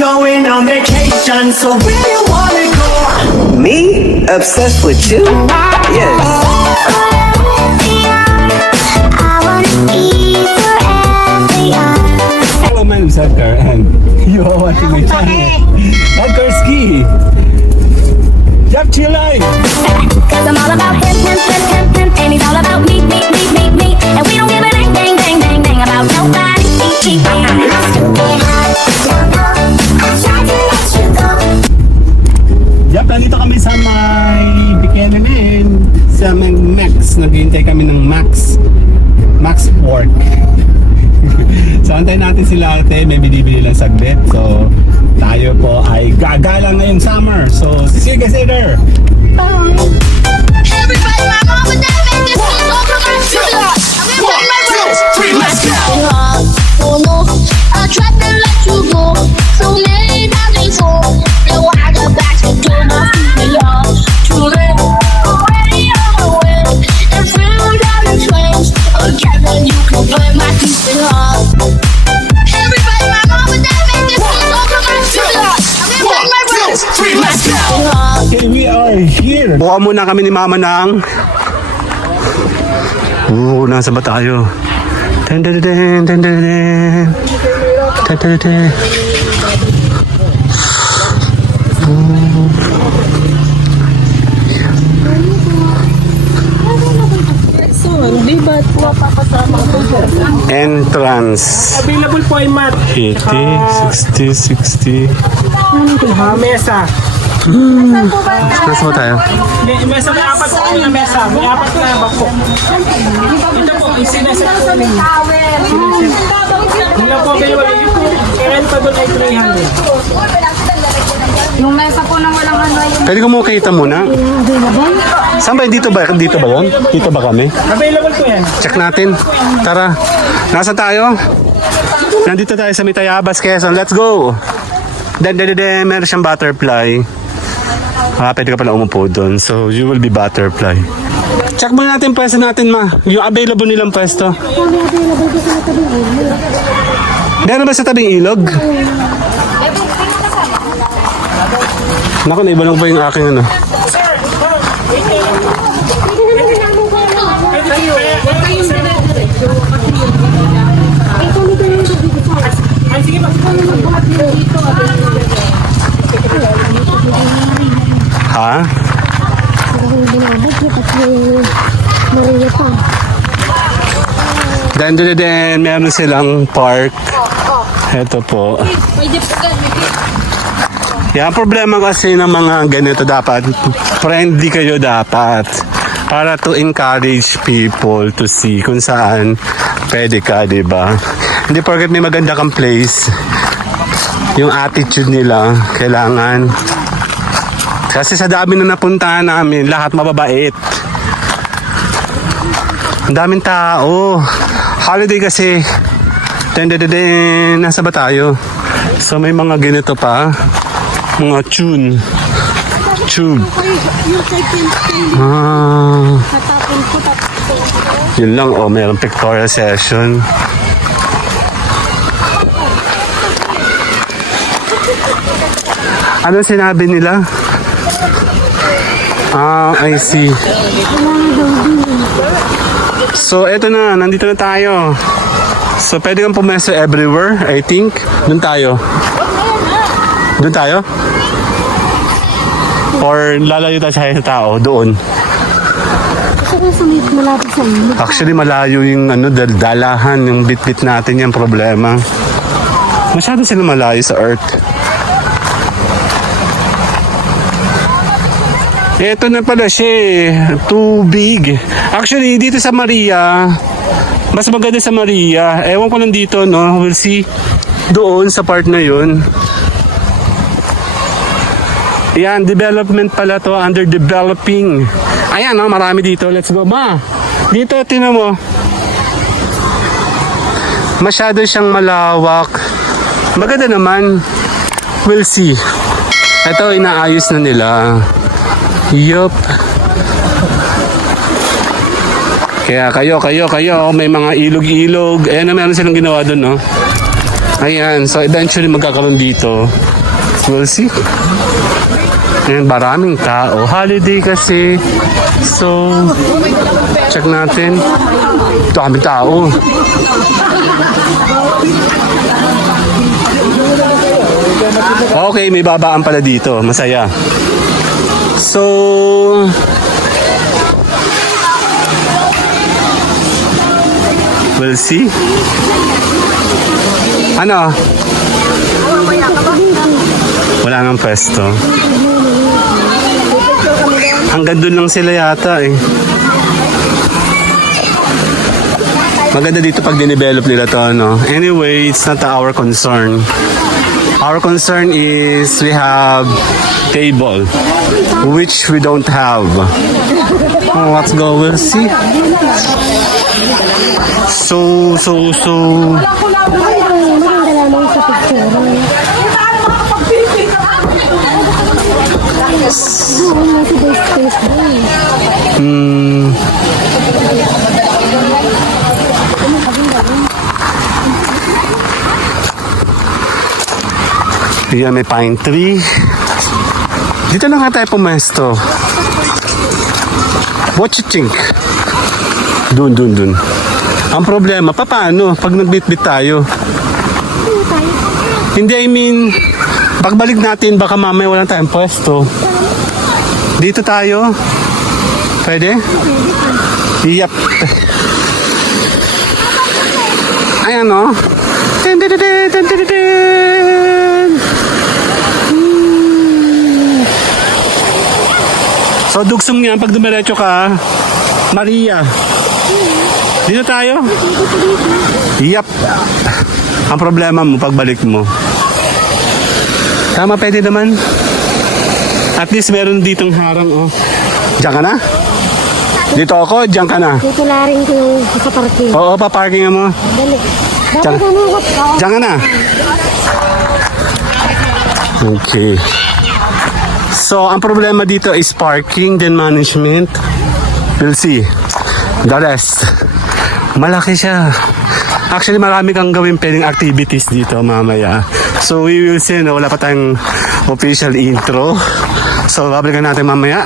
going on vacation, so where you wanna go? Me? Obsessed with you? Yes. Hello, my name is Edgar and you are watching my channel. Edgar Ski. Yup, chill life. Cause I'm all about him, and he's all about me. And we don't give a dang about nobody. Yup, nandito kami sa may Buchanan, sa may Max. Naghihintay kami ng Max Pork. So, antayin natin sila ate, may binibili lang saglit. So, tayo po ay gagala ngayong summer. So, see you guys later. Bye! Everybody, my mama, that made this feel over my shoulder. I'm in my room. Let's go. Oh no, I tried to let you go so many times before. Now I got back to do my feeling. Too late, already on the way. And feel down in flames. Again, then you can play my keeping up. Everybody, my mama, that made this feel over my shoulder. I'm in my room. Let's go. Okay, we are here. Buka muna kami ni Mama ng... nasa ba tayo? Ten. Entrance. Available po ay mat. 80, 60. Mesa. Express mo tayo. Mesa, may apat po na mesa. May apat na bako. Ito po, isineset po namin. Hindi po available. Yung po, kailan pa doon ay 300. Yung mesa po nang walang ano yung Pwede ko mo kita muna. Saan ba? Dito ba? Dito ba yun? Dito ba kami? Available po yan. Check natin. Tara. Nasaan tayo? Nandito tayo sa Mitayabas, Quezon. Let's go! Meron siyang butterfly. Pwede ka pala umupo doon. So, you will be butterfly. Check muna natin pwesto natin, ma. Yung available nilang pwesto. Meron ba sa tabing ilog? Naku, naibalong pa yung aking ano. Ha? Then, meron silang park. Ito po. Yan, problema kasi ng mga ganito dapat, friendly kayo dapat. Para to encourage people to see kung saan pwede ka, diba? Hindi porket may maganda kang place, yung attitude nila, kailangan. Kasi sa dami na napuntahan namin, lahat mababait. Ang daming tao. Holiday kasi. Nasa ba tayo? So may mga ganito pa. Mga tube. Yun lang, mayroong pictorial session. Ano sinabi nila? I see. So, eto na. Nandito na tayo. So, pwede kang pumesto everywhere, I think. Doon tayo. Or lalayo tayo sa tao, doon. Actually, malayo yung dalahan, yung bit-bit natin yung problema. Masyado sila malayo sa Earth. Ito na pala siya, tubig. Actually, dito sa Maria, mas maganda sa Maria. Ewan ko lang dito, no? We'll see. Doon, sa part na yun. Yan, development pala to, under developing. Ayan, no? Marami dito. Let's go, ma. Dito, tinan mo. Masyado siyang malawak. Maganda naman. We'll see. Ito, inaayos na nila. Yup. Kaya kayo, may mga ilog-ilog. Ayan na, meron silang ginawa doon, no? Ayan, so eventually magkakaroon dito. We'll see. Ayan, maraming tao. Holiday kasi. So, check natin. Daming tao. Okay, may babaan pala dito. Masaya. So, we'll see. Ano? Wala nang pwesto. Hanggang doon lang sila yata eh. Maganda dito pag dinevelop nila to, no? Anyway, it's not our concern. Our concern is we have table, which we don't have. Oh, let's go, we'll see. So. Yan, may pine tree. Dito lang nga tayo pumesto. What you think? Dun. Ang problema, paano pag nagbitbit tayo? Hindi, I mean, pagbalik natin, baka mamaya walang tayong pwesto. Dito tayo? Pwede? Yep. Ayan, no? So, dugsong niya, pag dumiretso ka, Maria. Dito tayo? Yep. Ang problema mo, pagbalik mo. Tama, pwede naman. At least meron ditong harang, oh. Diyan ka na? Dito ako, diyan ka na. Dito na rin ko yung sa parking. Oo, paparking mo. Dali. Diyan, Dapat ano ko? diyan ka na. Okay. So, ang problema dito is parking, then management. We'll see. The rest. Malaki siya. Actually, marami kang gawin pwedeng activities dito mamaya. So, we will see. No? Wala pa tayong official intro. So, babalikan natin mamaya.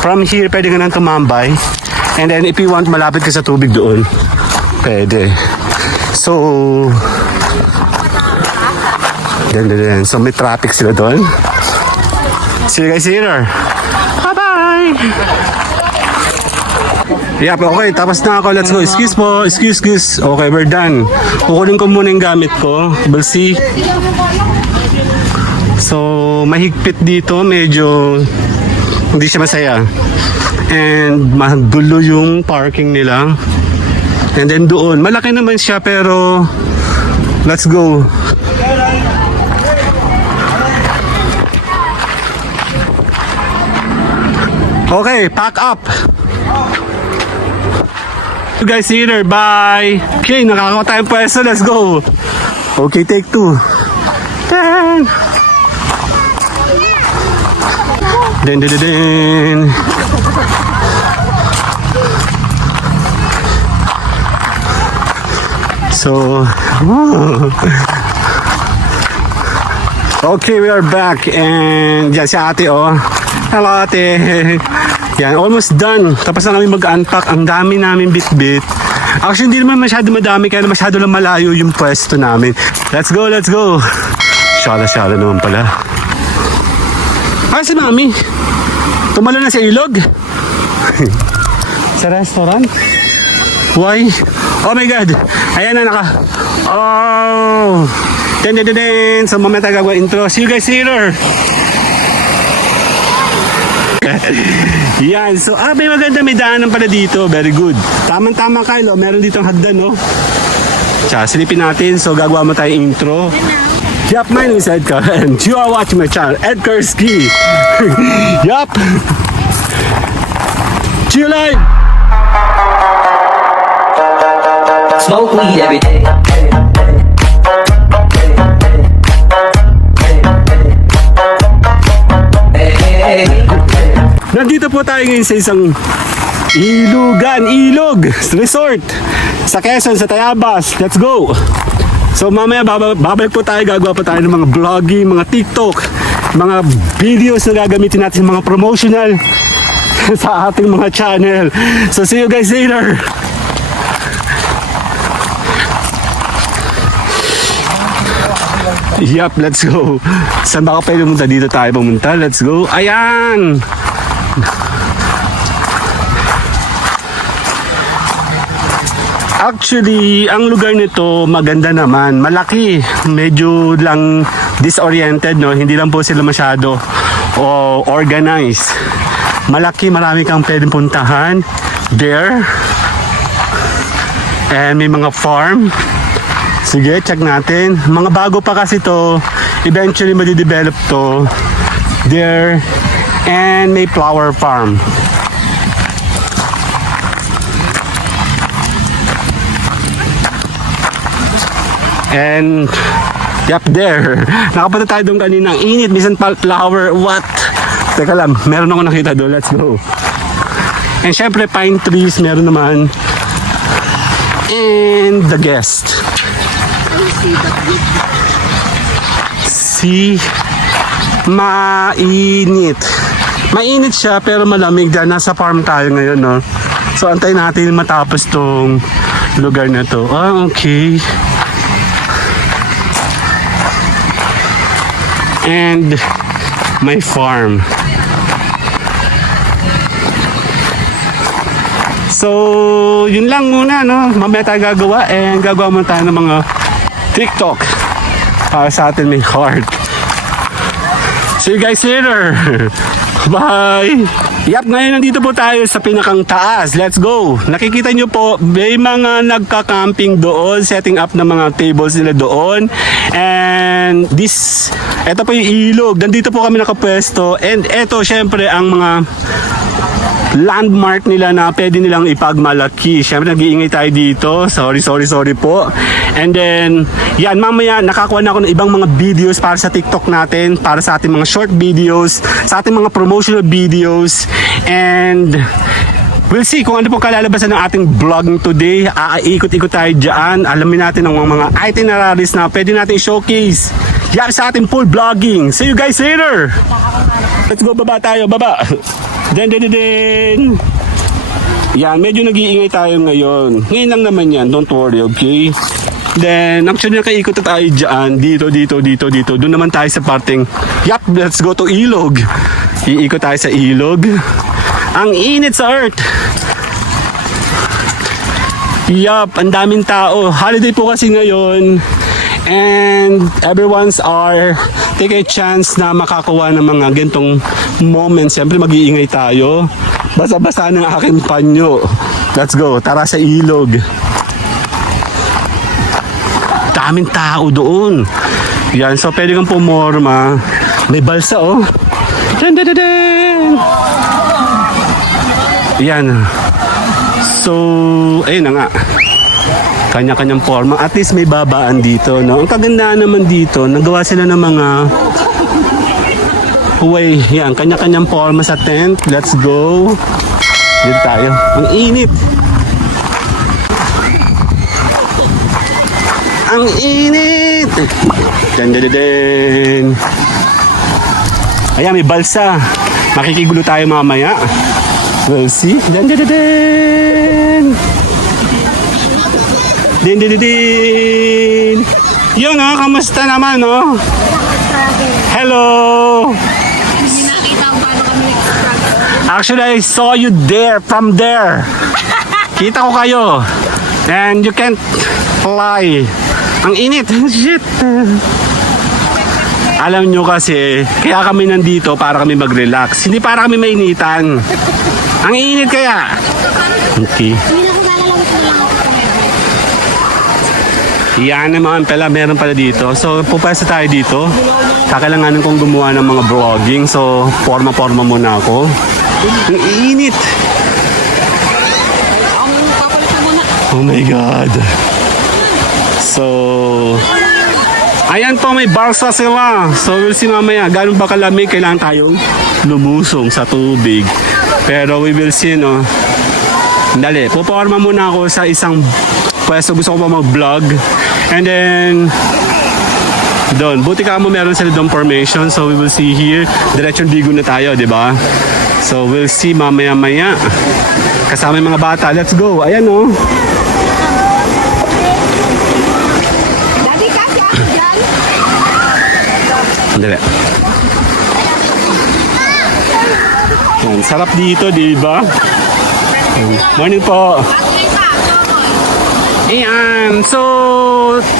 From here, pwede ka nang tumambay. And then, if you want, malapit ka sa tubig doon. Pwede. So, then. So, may traffic sila doon. See you guys later. Bye-bye! Yep, okay. Tapos na ako. Let's go. Excuse po. Excuse. Okay, we're done. Kukunin ko muna yung gamit ko. We'll see. So, mahigpit dito. Medyo hindi siya masaya. And magulo yung parking nila. And then doon. Malaki naman siya pero let's go. Okay, pack up. You guys see you later. Bye. Okay, nakakawa tayong pwesto. Let's go. Okay, take 2. Then. So, okay, we are back. And yan si ate, oh. Hello, ate. Yan, almost done. Tapos na kami mag-unpack. Ang dami namin bit-bit. Actually, hindi naman masyado madami. Kaya masyado lang malayo yung pwesto namin. Let's go. Shala naman pala. Si mami. Tumalo na sa ilog. Sa restaurant. Why? Oh my God. Ayan na Oh. Den. So, mamaya tayo gagawa intro. See you guys later. Yan, so may maganda, may daanan pala dito. Very good. Tama Kyle, meron ditong hagdan, no? Tsaka silipin natin. So gagawa mo tayo intro. Yup, my name is Edgar and you are watching my channel, Edgar Ski. Yup. See you live. Smoke weed every day. Nandito po tayo ngayon sa isang ilog resort sa Quezon, sa Tayabas. Let's go! So mamaya babalik po tayo, gagawa pa tayo ng mga vlogging, mga TikTok, mga videos na gagamitin natin sa mga promotional sa ating mga channel. So see you guys later. Yup, let's go. Saan ba ka pwede pumunta? Dito tayo pumunta. Let's go. Ayan! Actually, ang lugar nito maganda naman. Malaki. Medyo lang disoriented, no? Hindi lang po sila masyado organized. Malaki, marami kang pwedeng puntahan. There. And may mga farm. Sige, check natin. Mga bago pa kasi to. Eventually, madidevelop to. There. And may flower farm. And, yep, there. Nakapunta tayo doon kanina. Ang init, minsan flower. What? Teka lang, meron ako nakita doon. Let's go. And syempre, pine trees, meron naman. And the guest. See, mainit. Mainit siya pero malamig dahil nasa farm tayo ngayon, no? So antayin natin matapos tong lugar na to. Ah, okay. And my farm. So, yun lang muna, no? Mamaya tayo gagawa and gagawa muna tayo ng mga TikTok para sa atin may heart. See you guys later. Bye! Yap, ngayon nandito po tayo sa pinakang taas. Let's go! Nakikita nyo po, may mga nagka-camping doon, setting up ng mga tables nila doon. And eto po yung ilog. Nandito po kami nakapwesto. And eto, syempre, ang mga landmark nila na pwede nilang ipagmalaki. Siyempre nag-iingay tayo dito. Sorry po. And then, yan, mamaya nakakuha na ako ng ibang mga videos para sa TikTok natin, para sa ating mga short videos, sa ating mga promotional videos. And we'll see kung ano po kalalabasan ng ating vlogging today. Ikot-ikot tayo dyan. Alamin natin ang mga itineraries na pwede natin showcase. Yan sa ating full vlogging. See you guys later! Let's go, baba tayo, baba! Den. Yan, medyo nag-iingay tayo ngayon. Ngayon lang naman yan, don't worry, okay? Then, actually nakaikot na tayo dyan. Dito. Doon naman tayo sa parting, yap, let's go to ilog. Iikot tayo sa ilog. Ang init sa earth. Yup, ang daming tao. Holiday po kasi ngayon. And everyone's take a chance na makakuha ng mga gantong moments. Siyempre mag-iingay tayo. Basa-basa ng aking panyo. Let's go, tara sa ilog. Daming tao doon. Yan, so pwede kang pumorma. May balsa, oh. Yan. So, ayun na nga. Kanya-kanyang forma. At least may babaan dito, no? Ang kagandahan naman dito, nagawa sila ng mga way. Yan, kanya-kanyang forma sa tent. Let's go. Dito tayo. Ang init. Ang init. Den. Ayan, may balsa. Makikigulo tayo mamaya. We'll see. Den. Yun, oh, kamusta naman, oh? Hello! Actually, I saw you there, from there. Kita ko kayo. And you can't fly. Ang init. Shit. Alam nyo kasi, kaya kami nandito para kami mag-relax. Hindi para kami mainitan. Ang init kaya. Okay. Yan naman pala, meron pala dito. So, pupwesto tayo dito. Kakailanganin kong gumawa ng mga vlogging. So, forma muna ako. Ang init! Oh my God! So, ayan po, may balsa sila. So, we'll see mamaya. Ganun ba kalamig, kailangan tayong lumusong sa tubig. Pero we will see, no? Dali, puporma muna ako sa isang pwesto. Gusto ko pa mag-vlog. And then, doon, buti ka mo meron sila doon formation. So, we will see here. Diretsyon bigo na tayo, di ba? So, we'll see mamaya-maya. Kasama yung mga bata. Let's go. Ayan, oh. Daddy, kasi ako dyan. Dali. Yan, sarap dito, di ba? Morning po. Ayan. So,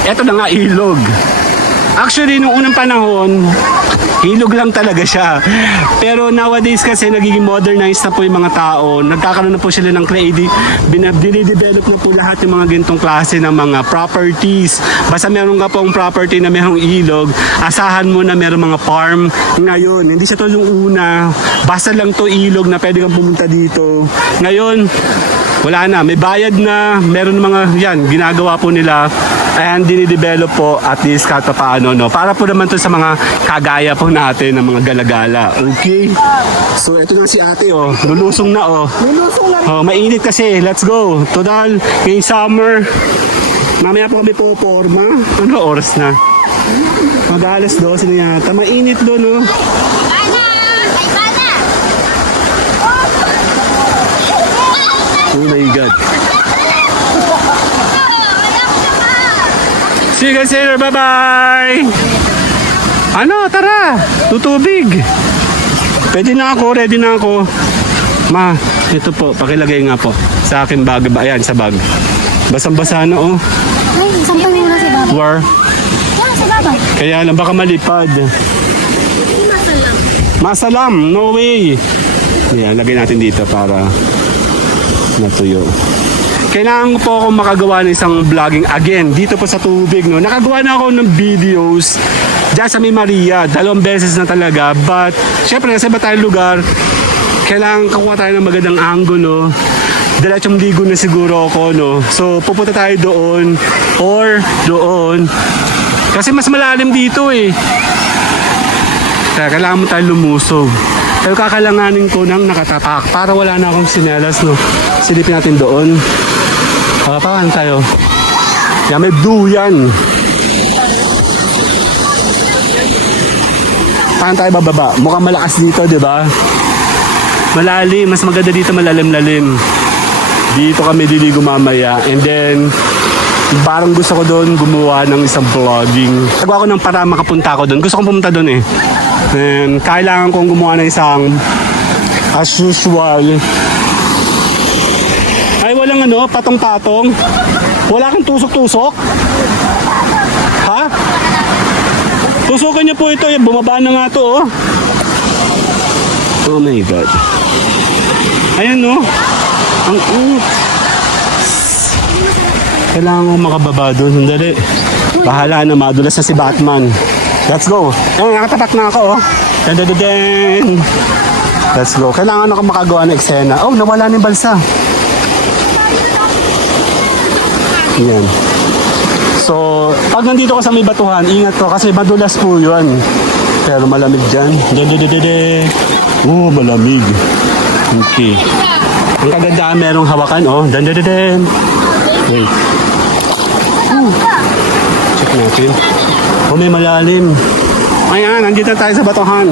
eto na nga ilog. Actually, nung unang panahon, ilog lang talaga siya. Pero nowadays kasi nagiging modernized na po yung mga tao. Nagkakaroon na po sila ng dinidevelop na po lahat yung mga gintong klase ng mga properties. Basta meron ka pong property na merong ilog, asahan mo na meron mga farm. Ngayon, hindi siya to yung una. Basta lang to ilog na pwede kang pumunta dito. Ngayon, wala na. May bayad na. Meron mga, yan, ginagawa po nila. And dinidevelop po at least kahit paano, no? Para po naman to sa mga kagaya po natin ng mga galagala. Okay? So, ito na si ate, oh. Lulusong na, oh. Lulusong na rin. Oh, mainit kasi. Let's go. Total, ngayong summer. Mamaya po kami po forma. Ano oras na? Mag-alas 12 na yata. Mainit doon, oh. Oh my God. See you guys later. Bye-bye. Ano? Tara. Tutubig. Pwede na ako. Ready na ako. Ma, ito po. Pakilagay nga po. Sa akin bag. Ayan, sa bag. Basang-basa na, oh. Ay, sampal mo na si Baba. War. Yan, si Baba. Kaya lang, baka malipad. Masalam. No way. Ayan, lagay natin dito para natuyo. Kailangan po ako makagawa ng isang vlogging again dito po sa tubig, no. Nakagawa na ako ng videos diyan sa May Maria, 2 beses na talaga, but syempre nasa iba tayong lugar, kailangan kakuha tayo ng magandang angulo. Diretsong ligo na siguro ako, no. So pupunta tayo doon or doon kasi mas malalim dito, eh. Kaya kailangan mo tayo lumusog. Pero kakalanganin ko ng nakatapak para wala na akong sinelas, no. Silipin natin doon. Paano tayo? Yan, may duyan. Paano tayo bababa? Mukhang malakas dito, di ba? Malalim. Mas maganda dito, malalim-lalim. Dito kami diligo mamaya. And then, parang gusto ko doon gumawa ng isang vlogging. Nagawa ko ng para makapunta ako doon. Gusto kong pumunta doon, eh. And kailangan kong gumawa ng isang as usual. Ay, walang ano, patong-patong. Wala kang tusok-tusok. Ha? Tusukan niyo po ito. Bumaba na nga to, oh. Oh my God. Ayan, no. Ang kailangan ko makababa doon. Sandali. Bahala na, madulas na si Batman. Let's go. Ayan, nakatapak na ako, oh. Dan. Let's go. Kailangan ako makagawa ng eksena. Oh, nawala na yung balsa. Yan. So, pag nandito ko sa may batuhan, ingat ko kasi madulas po yun. Pero malamig dyan. Malamig. Okay. Ang kagandahan merong hawakan, oh. Wait. Check natin. Oh, may malalim. Ayan, nandito tayo sa batuhan.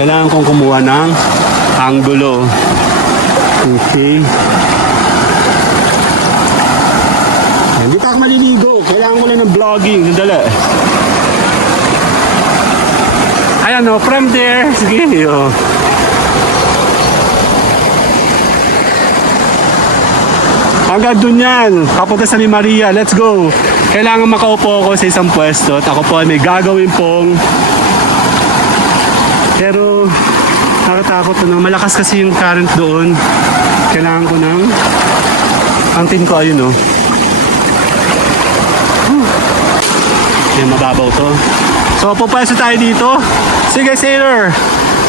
Kailangan kong kumuha ng angulo. Okay. Hindi pa ako maliligo. Kailangan ko lang ng vlogging. Sandali. Ayan, oh, from there. Sige, oh. Hanggang dun yan. Papunta sa May Maria. Let's go. Kailangan makaupo ako sa isang pwesto at ako po ay may gagawin pong. Pero nakatakot na. Malakas kasi yung current doon. Kailangan ko ng antin ko, ayun, oh. Yan, mababaw to. So, pupwesto tayo dito. Sige, sailor.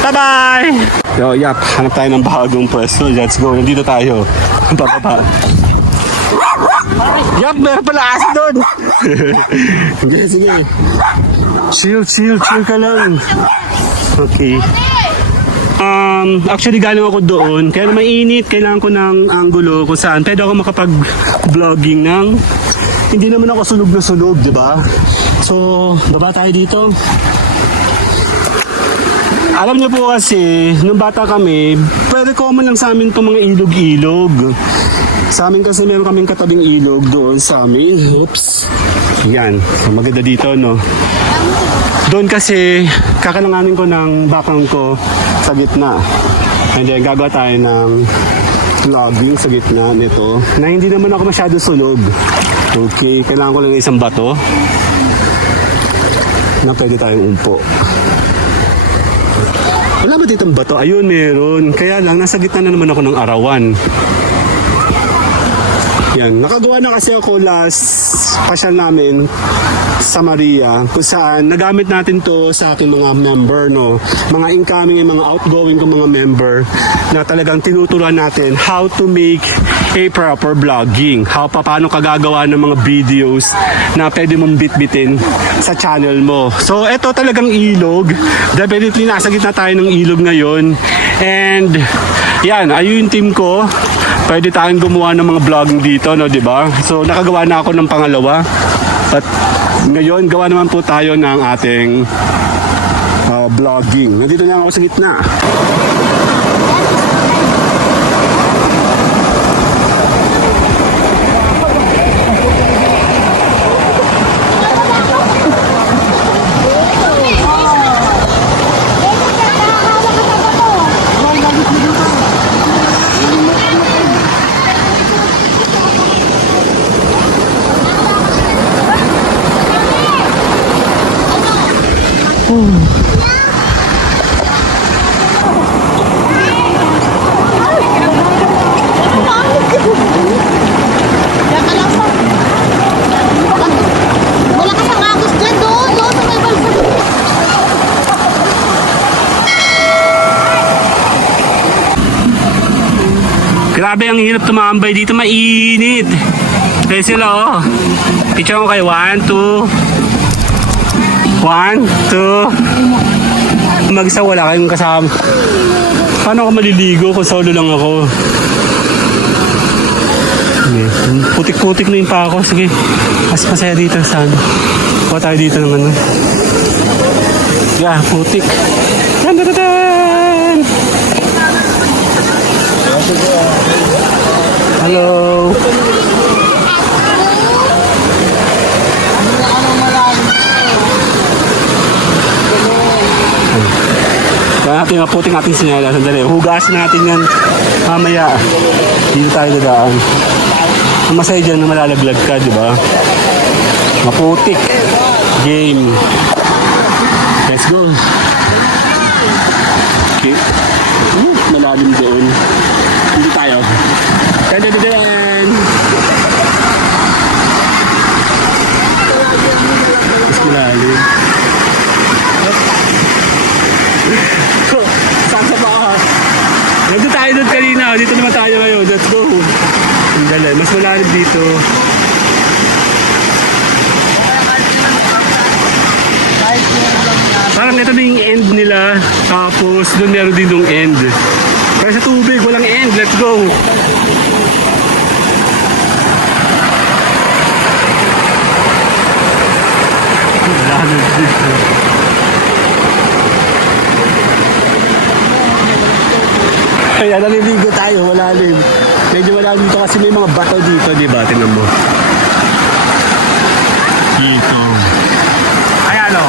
Bye-bye! Yo, yap. Hanap tayo ng bagong pwesto. Let's go. Nandito tayo. Bababa. Yap, meron pala aso doon. Sige. Chill ka lang. Okay. Actually, galing ako doon. Kaya mainit. Kailangan ko ng angulo kung saan pwede ako makapag-vlogging ng hindi naman ako sunog na sunog, di ba? So, baba tayo dito. Alam niyo po kasi, nung bata kami, pwede common lang sa amin itong mga ilog-ilog. Sa amin kasi meron kaming katabing ilog doon sa amin. Oops. Yan. So, maganda dito, no? Doon kasi, kakalanganin ko ng background ko sa gitna. And then, gagawa tayo ng vlogging sa gitna nito na hindi naman ako masyado sunog. Okay, kailangan ko lang ng isang bato na pwede tayong umpo. Wala ba ditong bato? Ayun, meron. Kaya lang, nasa gitna na naman ako ng arawan. Yan, nakagawa na kasi ako last pasyal namin sa Maria, kung saan nagamit natin to sa aking mga member, no? Mga incoming and mga outgoing kong mga member na talagang tinuturuan natin how to make a proper vlogging. Paano ka gagawa ng mga videos na pwede mong bitbitin sa channel mo. So, eto talagang ilog. Definitely nasa gitna tayo ng ilog ngayon. And, yan, ayun yung team ko. Pwede tayong gumawa ng mga vlogging dito, no, di ba? So, nakagawa na ako ng pangalawa. At ngayon, gawa naman po tayo ng ating vlogging. Nandito na ako sa gitna. Malakas ang agos dyan, doon sa may balsa. Grabe, ang hirap tumambay dito. Mainit. Kaya sila, oh. Picture ko kayo. 1, 2. 1, 2. Mag-isa wala kayong kasama. Paano ako maliligo kung solo lang ako? Putik-putik na yung pa ako. Sige, mas masaya dito saan. Kuha tayo dito ng ano. Yeah, putik. Dan-dan-dan! Hello. Kaya natin maputing ating sinyala. Sandali, hugasin natin yan mamaya. Dito tayo dadaan. Ang masaya dyan na malalaglag ka, di ba? Maputik. Game. Let's go. Okay. Malalim doon. Hindi tayo. Dan-dan-dan! Mas malalim. Saksa pa ka. Nandun tayo doon kanina. Dito naman tayo ngayon. Let's go. Dali, mas malalim dito. Parang ito na yung end nila. Tapos doon meron din yung end. Pero sa tubig, walang end. Let's go. Malalim dito. Kaya naliligo tayo, malalim. Medyo malalim dito kasi may mga bato dito, di ba? Tingnan mo. Dito. Ayan o.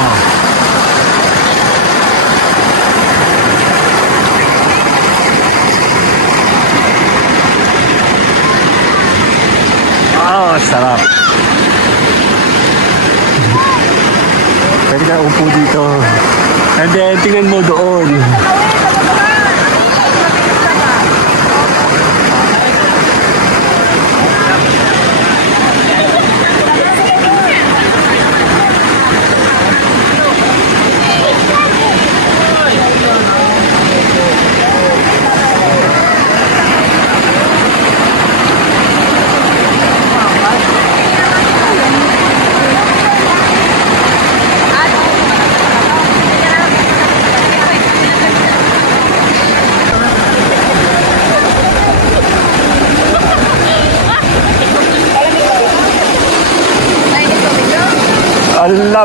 Oh, sarap. Pwede ka upo dito. And then, tingnan mo doon.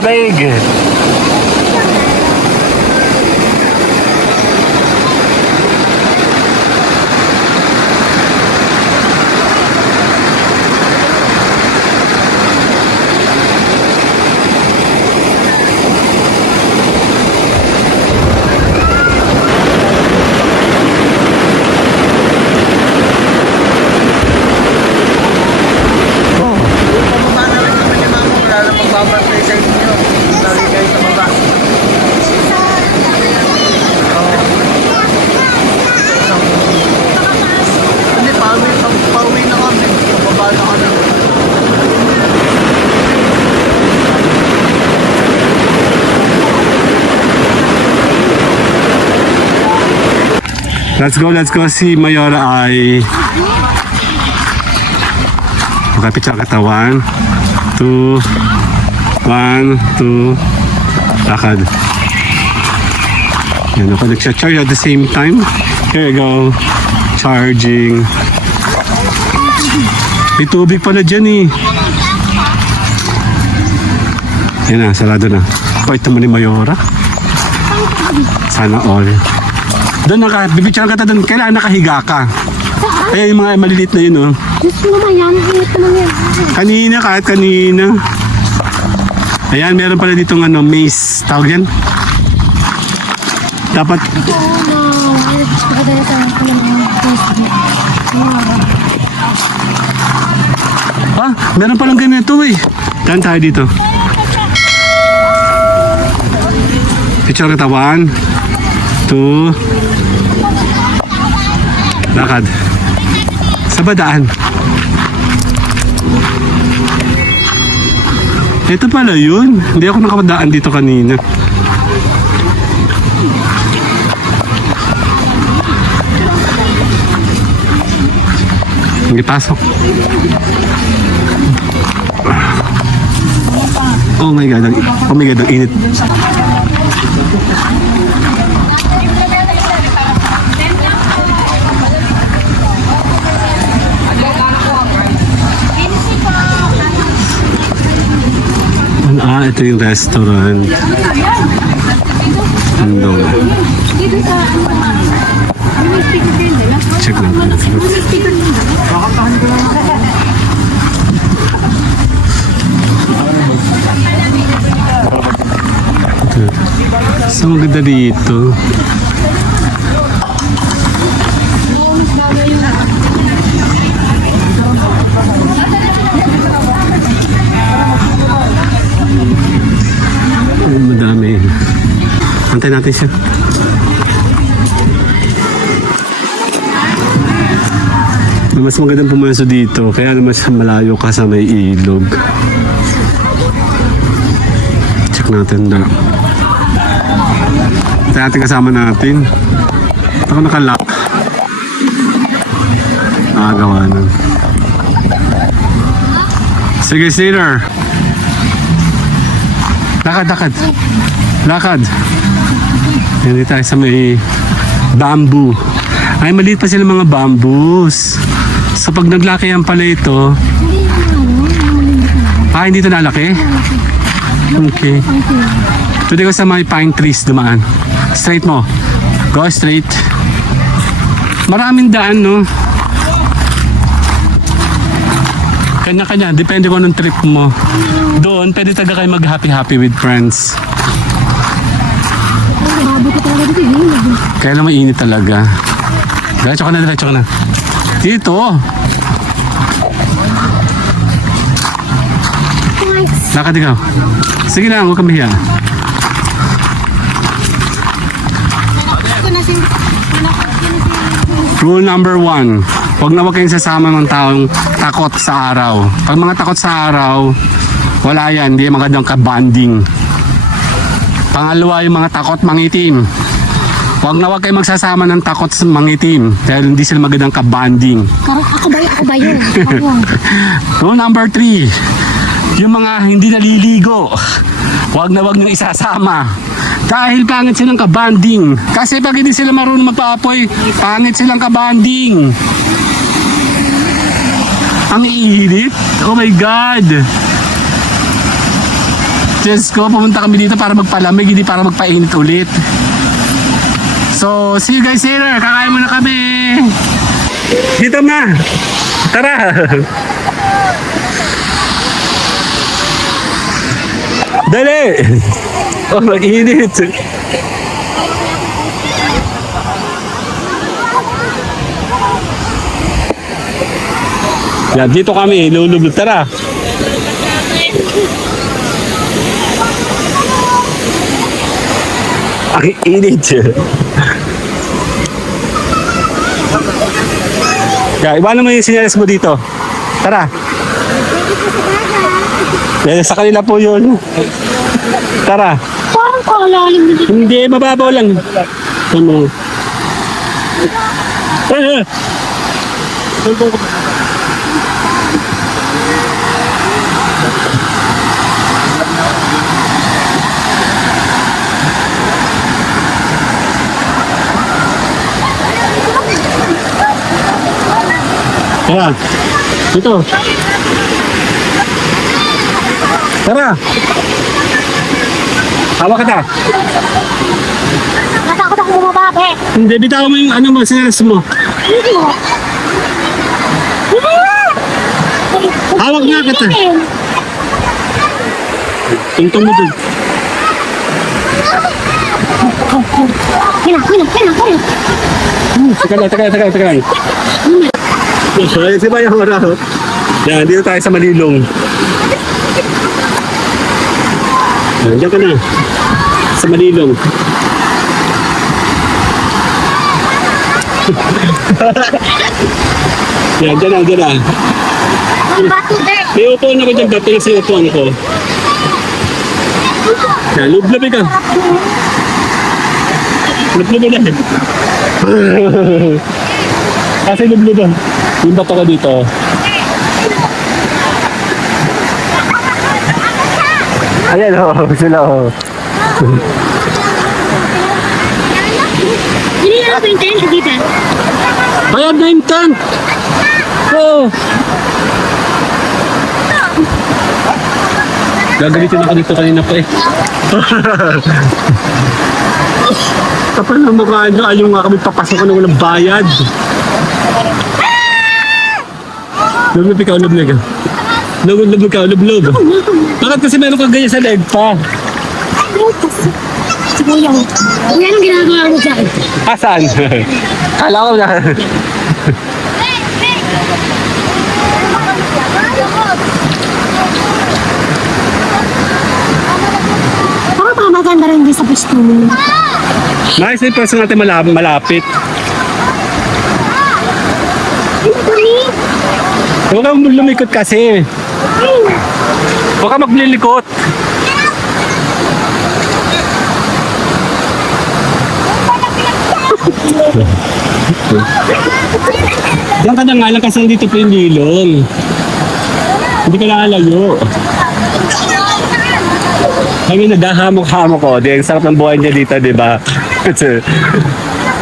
lamig. Let's go. Si Mayora ay makapit sa katawan. 2, 1, 2, lakad. Yan ako nagsha-charge at the same time. Here we go. Charging. May tubig pala dyan eh. Yan na, sarado na. Ito mo ni Mayora. Sana all. Doon bibicturean ka doon. Kailangan nakahiga ka. Kaya yung mga maliliit na yun, oh. Diyos mo naman yan. Init naman yan. Kanina, kahit kanina. Ayan, meron pala ditong maze. Tawag yan? Dapat... Meron palang ganito eh. Saan tayo dito? Picture kita. 1, 2, lakad. Sa badaan. Ito pala yun. Hindi ako nakapadaan dito kanina. Hindi pasok. Oh my God, ang init. Ito yung restaurant. Check natin. So maganda dito. Madami. Antay natin siya. Mas magandang pumasok dito. Kaya mas malayo ka sa may ilog. Check natin na. Ito natin kasama natin. Ito ko nakalock. Nakagawa nun. Sige, Sailor. Lakad. Yan tayo sa may bamboo. Ay, maliit pa sila mga bamboos. So pag naglaki yan pala ito. Hindi ito nalaki? Okay. Pwede ko sa may pine trees dumaan. Straight mo. Go straight. Maraming daan, no? Kanya-kanya, depende kung anong trip mo. Doon, pwede taga kayo mag-happy-happy with friends. Kaya lang mainit talaga. Diretso ka na. Dito! Lakad ikaw. Sige na, huwag kang mahiya. Rule number 1. Huwag na huwag kayong sasama ng taong takot sa araw. Pag mga takot sa araw, wala yan, hindi magandang ka-bonding. Pangalawa, yung mga takot mangitim. Huwag na huwag kayong magsasama ng takot sa mangitim dahil hindi sila magandang ka-bonding. Ako ba yun? Rule number 3, yung mga hindi naliligo, huwag na huwag niyong isasama. Dahil pangit silang ka-bonding. Kasi pag hindi sila marunong magpaapoy, pangit silang ka-bonding. Ang iinit. Oh my God. Diyos ko, pumunta kami dito para magpalamig, hindi para magpainit ulit. So, see you guys later. Kakain muna kami. Dito na. Tara. Dali. Oh, mag-init. Yan, dito kami. Lulubog. Tara. Ang init. Kaya, iwanan mo yung sinyalis mo dito. Tara. Sa kanila po yun. Tara. Parang kalalim na dito. Hindi, mababaw lang. Ano? Tara. Dito. Tara. Hawak ka ta. Natakot ako bumaba, be. Hindi, bitaw mo yung ano mo, sinelas mo. Hindi mo. Hawak nga kita. Tungtong mo dun. Teka lang. Ay, si Bayang Maraho. Yan, dito tayo sa Malilong. Yan, diyan ka na. Sa Malilong. Yan, diyan na. Ang bato, be. May upuan ako dyan, ba't sa upuan ko? Yan, lublabi ka. Lublabi na. Kasi lublabi. Yung bato ka dito. Ayan sila Hindi na ako yung tent dito. Bayad na yung tent! Oo! Gagalitin ako dito kanina pa eh. Kapal na mukha nyo, ayaw nga kami papasok na walang bayad. Lublub ikaw. Lublub. Bakit kasi meron kang ganyan sa leg pa? Si Kuya. Kuya, anong ginagawa mo dyan? Asan? Kala ko na. Parang maganda rin din sa pwesto mo. Nice na yung person natin malapit. Huwag kang lumikot kasi. Huwag kang maglilikot. Diyan ka na nga lang kasi dito po yung lilong. Hindi ka nakalayo. Kami naghahamok-hamok ko. Di, ang sarap ng buhay niya dito, di ba?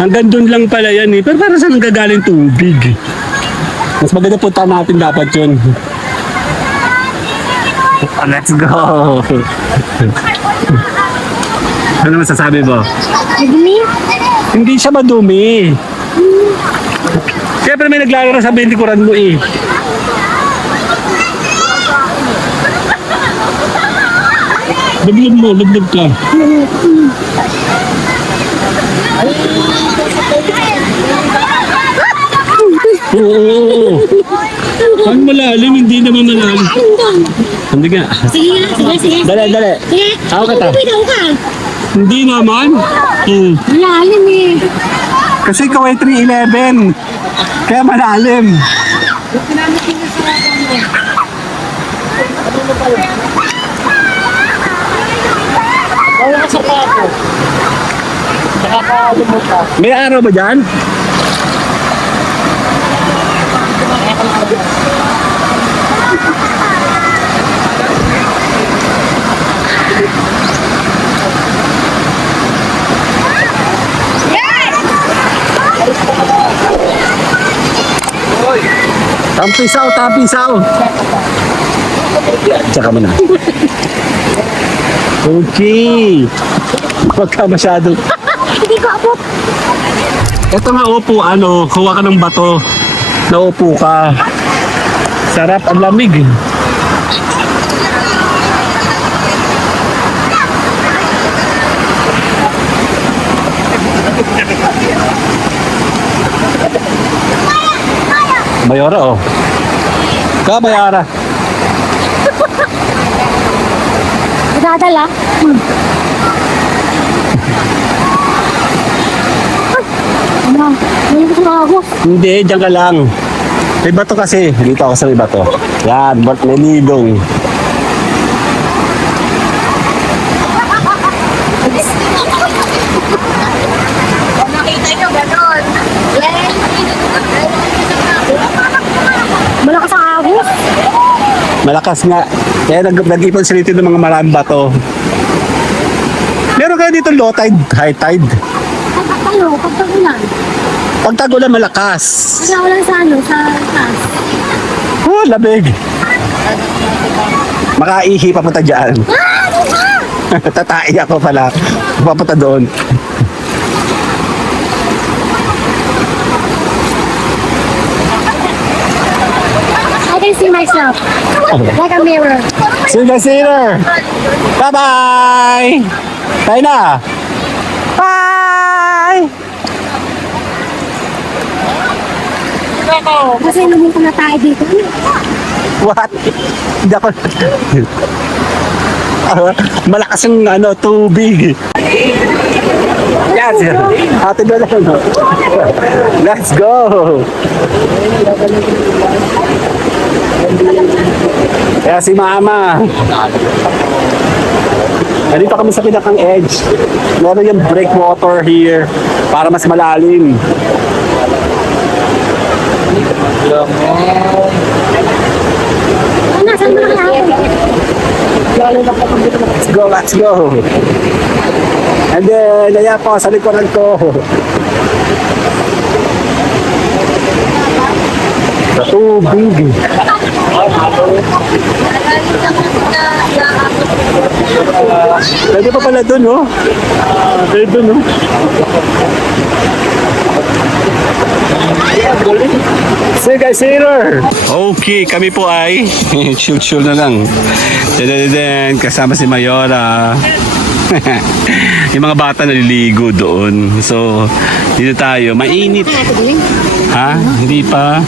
Hanggang doon lang pala yan eh. Pero parang saan nagagaling tubig? Mas maganda punta natin dapat yun. Let's go! Ano masasabi mo? Madumi? Hindi siya madumi. Siyempre may naglalaro sa bintikuran mo eh. Lublub ka. Oo. Pag malalim, hindi naman malalim. Hindi nga. Sige. Dali. Sige. Ako ka ta. Bitaw ka. Hindi naman. Malalim eh. Kasi ikaw ay 3'11". Kaya malalim. May araw ba dyan? Tampisaw. Tsaka mo na. Okay. Huwag ka masyado. Hindi ko abot. Ito nga upo, kuha ka ng bato. Naupo ka. Sarap, ang lamig. Mayora, oh. Mayora. Nadadala. Ano? Ngayon ko sa ako. Hindi, dyan ka lang. May bato kasi. Dito ako sa may bato. Yan, may nilong. Nakita nyo, gano'n. Malakas ang agos. Malakas nga. Kaya nag-ipon sila dito ng mga maraming bato. Meron kaya dito low tide, high tide. Pagtagulan. Pag tagulan, malakas. Wala sa taas. Oh, labig. Makaihi papunta dyan. Tatai ako pala. Papunta doon. I can see myself. Like a mirror. See you guys later. Bye-bye. Tayo na. Bye. Kasi namunta na tayo dito. What? Hindi ako... malakas yung tubig. Yan, sir. Ate ba lang, no? Let's go. Kaya si Mama. Nandito kami sa pinakang edge. Meron yung breakwater here para mas malalim. Saan ba kaya? Let's go, let's go. And then, ayan po, sa likuran ko. Sa tubig. Pwede pa pala dun, oh. Pwede dun, oh. See you guys later. Okay, kami po ay chill na lang. Then, kasama si Mayora. Yung mga bata naliligo doon. So, dito tayo. Mainit. Ha? Hindi pa.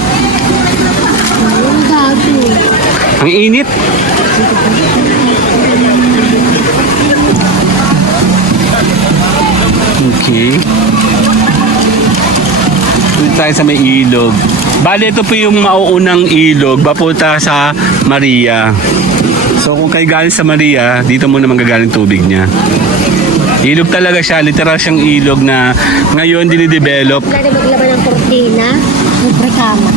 Ang init. Okay. Dito tayo sa may ilog. Bale, ito po yung mauunang ilog papunta sa Maria. So kung kayo galing sa Maria, dito muna manggagaling tubig niya. Ilog talaga siya, literal siyang ilog na ngayon dinidevelop. Pwede maglaban ng kortina, libre kama.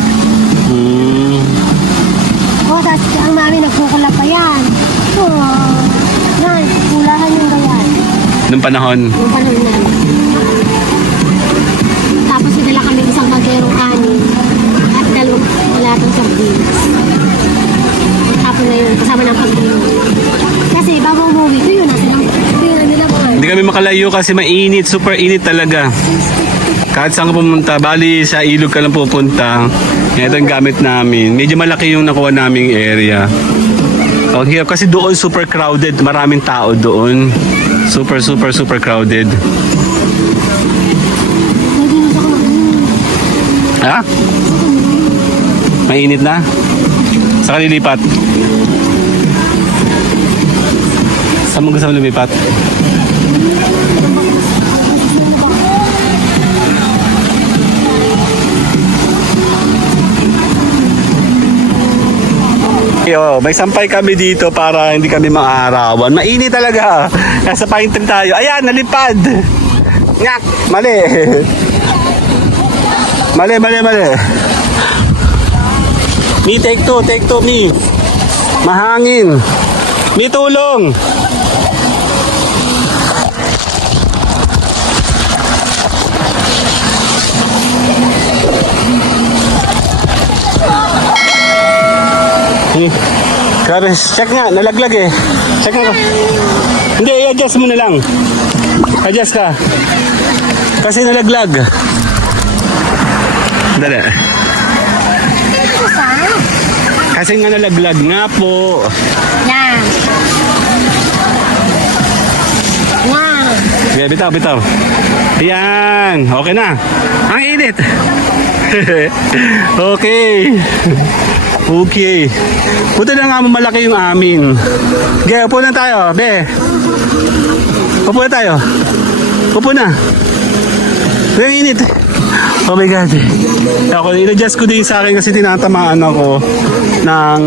Tapos ang mami nagkukula pa yan. Yan, kulahan yung gayan. Nung panahon. Yung panahon namin. Tapos sinala kami isang magerong kanin at dalawang latang sardinas. Tapos na yun, kasama ng pag-inom. Kasi bago umuwi, ito yun nila mga. Hindi kami makalayo kasi mainit, super init talaga. Kahit saan ka pumunta, bali sa ilog ka lang pupunta. Ito ang gamit namin. Medyo malaki yung nakuha naming area. Ang hirap kasi doon super crowded. Maraming tao doon. Super crowded. Ha? Mainit na? Saan ka lilipat? Saan mo gusto lumipat? Yo, may sampay kami dito para hindi kami maaarawan. Mainit talaga. Nasa pine tree tayo. Ayan, nalipad. Nyak, mali. Mali. Mi, take two, Mi. Mahangin. Mi, tulong. Tapos, check nga, nalaglag eh. Check nga. Hindi, i-adjust mo na lang. Adjust ka. Kasi nalaglag. Dali. Kasi nga nalaglag nga po. Yan. Yan. Okay, bitaw, bitaw. Yan. Okay na. Ang init. Okay. Okay. Buti na nga malaki yung amin. Okay, upo na tayo. Be. Upo na tayo. Upo na. Ang init. Oh my God. Ako, in-adjust ko din sa akin kasi tinatamaan ako ng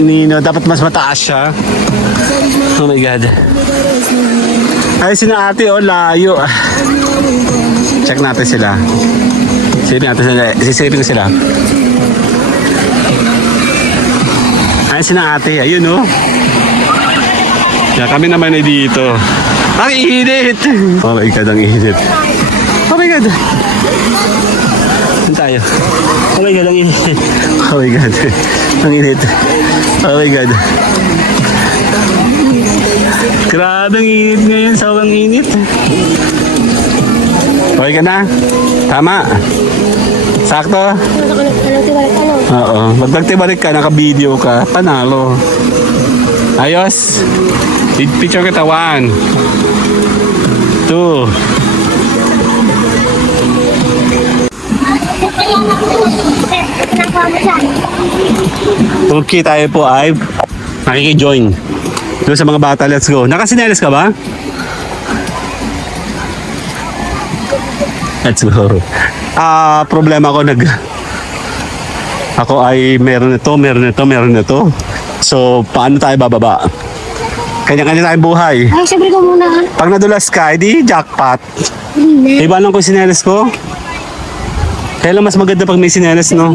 nino. Dapat mas mataas siya. Oh my God. Ay, sina ate, oh, layo. Check natin sila. Sisipin ko sila. Ay, sina ate. Ayun, oh. Yeah, kami naman ay dito. Ang init! Oh my God, ang init. Oh my God. Saan tayo? Oh my God, ang init. Oh my God. Ang init. Oh my God. Grabe, ang init ngayon. Sobrang init. Okay ka na? Tama. Sakto? Oo. Magtibalik ka, naka-video ka. Panalo. Ayos. Picture kita. 1 2 Okay, tayo po ay nakiki-join doon sa mga bata. Let's go. Nakasinelas ka ba? Let's go. Problema ko ako ay meron ito. So, paano tayo bababa? Kanya-kanya tayong buhay. Ay, syempre ko muna. Pag nadulas ka, edi jackpot. Iba lang kung sinelas ko. Kaya lang mas maganda pag may sinelas, no?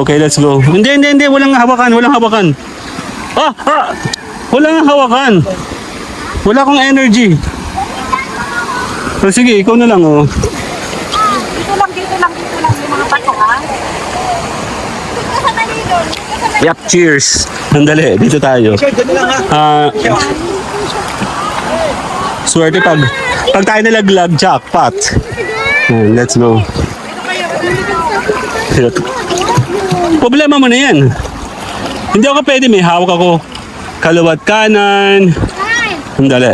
Okay, let's go. Hindi. Walang hawakan. Walang hawakan. Wala akong energy. So, sige, ikaw na lang, oh. Dito lang yung mga bato, ha? Yep, cheers. Sandali, dito tayo. Swerte pag tayo nalaglag, jackpot. Let's go. Problema mo na yan. Hindi ako pwede, may hawak ako. Kaliwat kanan. Sandali.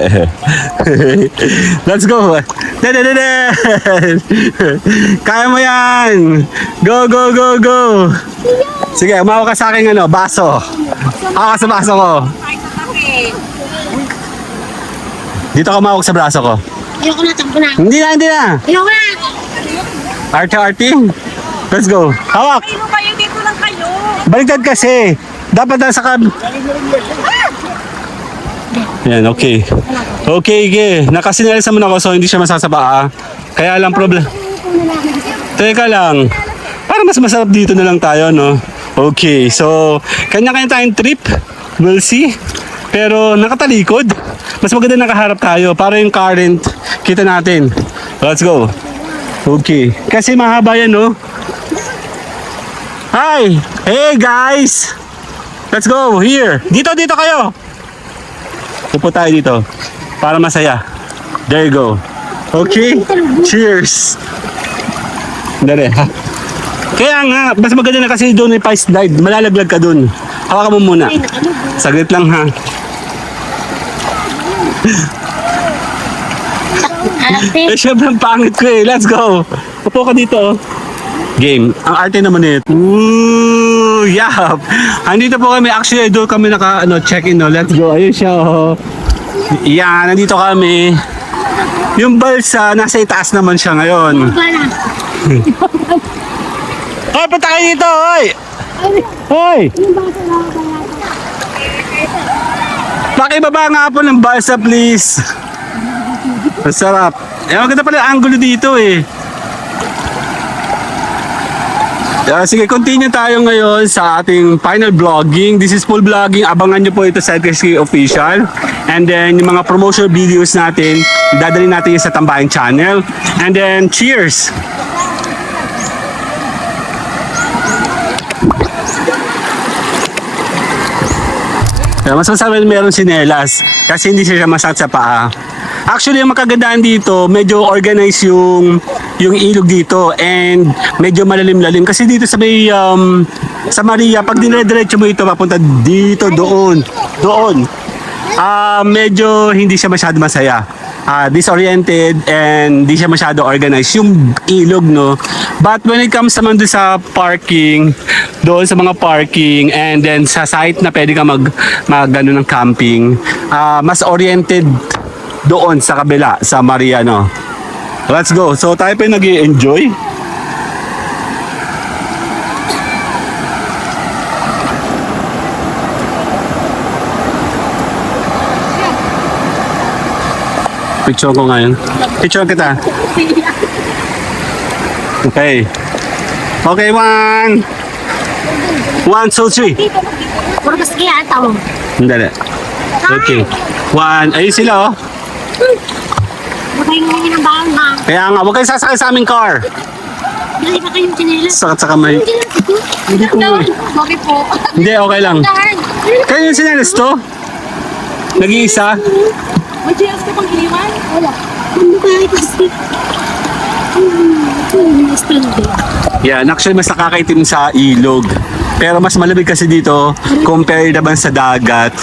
Let's go. Kaya mo yan. Go. Sige, umawak ka sa akin baso. Ako sa baso ko. Dito ka umawak sa braso ko. Ayoko na, takbo na. Hindi na. Ayoko na. Arte. Let's go. Hawak. Kayo kayo, dito lang kayo. Baliktad kasi. Dapat nasa Yan, okay. Okay. Nakasinelas naman ako so hindi siya masasaba. Kaya lang problem. Teka lang. Para mas masarap dito na lang tayo, no? Okay, so kanya-kanya tayong trip. We'll see. Pero nakatalikod. Mas maganda nakaharap tayo para yung current kita natin. Let's go. Okay. Kasi mahaba yan, no? Hi! Hey, guys! Let's go. Here. Dito kayo. Upo tayo dito. Para masaya. There you go. Okay? Cheers! Dali, ha? Kaya nga, mas maganda na kasi doon may pa-slide. Malalaglag ka doon. Hawakan mo muna. Saglit lang, ha? Eh, syempre ang pangit ko eh. Let's go. Upo ka dito. Game. Ang arte naman eh. Ooh, yap. Andito po kami. Actually, doon kami check-in. No? Let's go. Ayun siya. Oh. Yan, nandito kami. Yung balsa, nasa itaas naman siya ngayon. Hoy, punta kayo dito, hoy! Hoy! Pakibaba nga po ng balsa, please. Masarap. Maganda pala ang angulo dito eh. Sige, continue tayo ngayon sa ating final vlogging. This is full vlogging. Abangan nyo po ito sa SK Official. And then, yung mga promotional videos natin, dadalhin natin yung sa Tambayan Channel. And then, cheers! Kaya mas masama meron sinelas kasi hindi siya masakit sa paa. Actually, yung makagandaan dito, medyo organized yung ilog dito and medyo malalim-lalim. Kasi dito sa may, sa Maria, pag dinediretso mo ito, papunta dito, doon. Medyo hindi siya masyado masaya. Disoriented and hindi siya masyado organized yung ilog, no? But when it comes naman doon sa parking, doon sa mga parking and then sa site na pwede ka mag ano ng camping, mas oriented doon sa kabila, sa Maria, no? Let's go. So tayo pa yung nag-i-enjoy. Picture ko ngayon. Picture kita. Okay. Okay, 1, 2, 3. Puro kasi kaya tao. Hindi. Okay. 1. Ayun sila, oh. Bukay ngayon ng baon ha. Kaya nga, huwag kayo sasakay sa aming car. Dali pa kayong chinelas. Sakit sa kamay. Hindi ko eh. Bakit po? Hindi, okay lang. Kayo yung sinelas to? Nag-iisa? May chance ka pang iniwan? Wala. Ano ba ito? Yan, actually mas nakakaitim sa ilog. Pero mas malamig kasi dito compared naman sa dagat.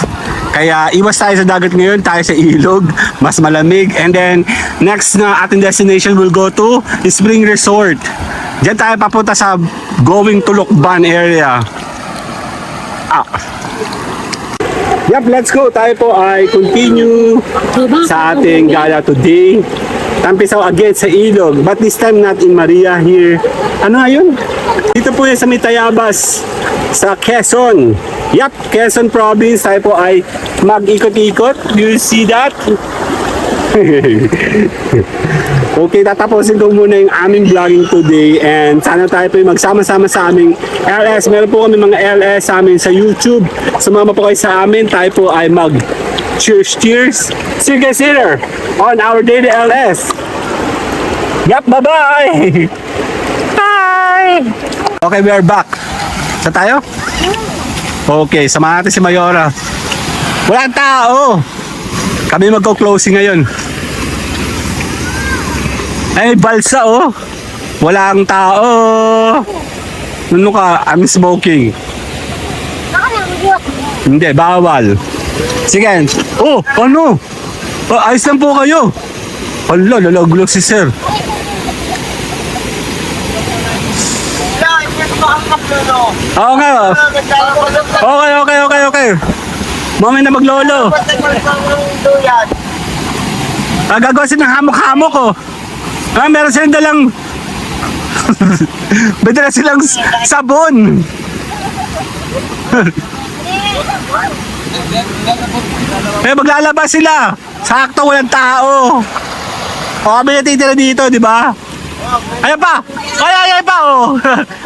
Kaya iwas tayo sa dagat ngayon, tayo sa ilog, mas malamig. And then next na ating destination will go to Spring Resort. Diyan tayo papunta sa going to Lucban area. Yep, let's go. Tayo po ay continue sa ating gala today. Tampisaw again sa ilog, but this time not in Maria here. Ano nga yun? Dito po yung sa Mitayabas, sa Quezon. Yep, Quezon province. Tayo po ay mag-ikot-ikot. You see that? Okay, tatapusin ko muna yung aming vlogging today and sana tayo po yung magsama-sama sa aming LS. Meron po kami mga LS sa amin sa YouTube. Sumama po kayo sa amin. Tayo po ay cheers. See you guys later on our daily LS. Yep, bye-bye! Bye! Okay, we are back. Sa tayo? Okay, samahan natin si Mayora. Walang tao! Kami magko-closing ngayon. Ay, balsa oh. Walang tao. Ano ka? I'm smoking. Hindi, bawal. Sige. Oh, ano? Oh, ayos lang po kayo. Hala, lalaglag si sir. Oo nga. Okay. Mamay na maglolo. Gagawa sila ng hamok-hamok oh. Meron silang dalang may dala silang sabon. Maglalabas sila. Sakto, walang tao. O kami natitira dito, di ba? Ayan pa. Ayan pa oh.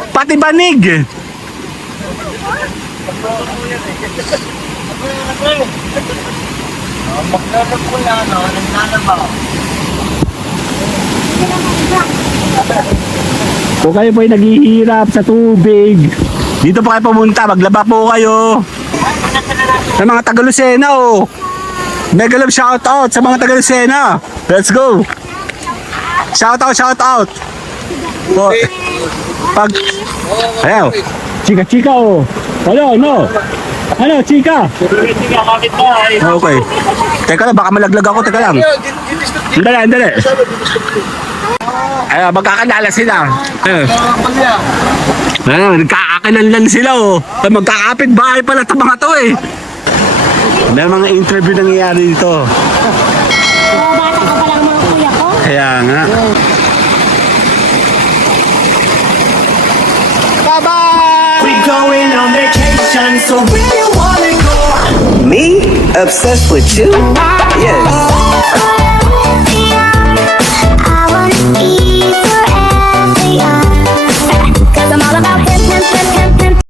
Pati banig. Kung kayo po ay naghihirap sa tubig, dito po kayo pumunta, maglaba po kayo. Sa mga taga Lucena oh. Mega love shout out sa mga taga Lucena. Let's go. Shout out. Oh, pag ayaw. Chika oh. Ano, chika? Okay. Teka lang, baka malaglag ako, teka lang. Andali. Ay, magkakalala sila. Nagkakakilanlan sila oh. Magkakapit bahay pala ito mga to eh. May mga interview nangyayari dito. Bata ko pa lang mga kuya ko. Kaya nga. Bye-bye! We going on vacation, so where you wanna go? Me? Obsessed with you? Yes.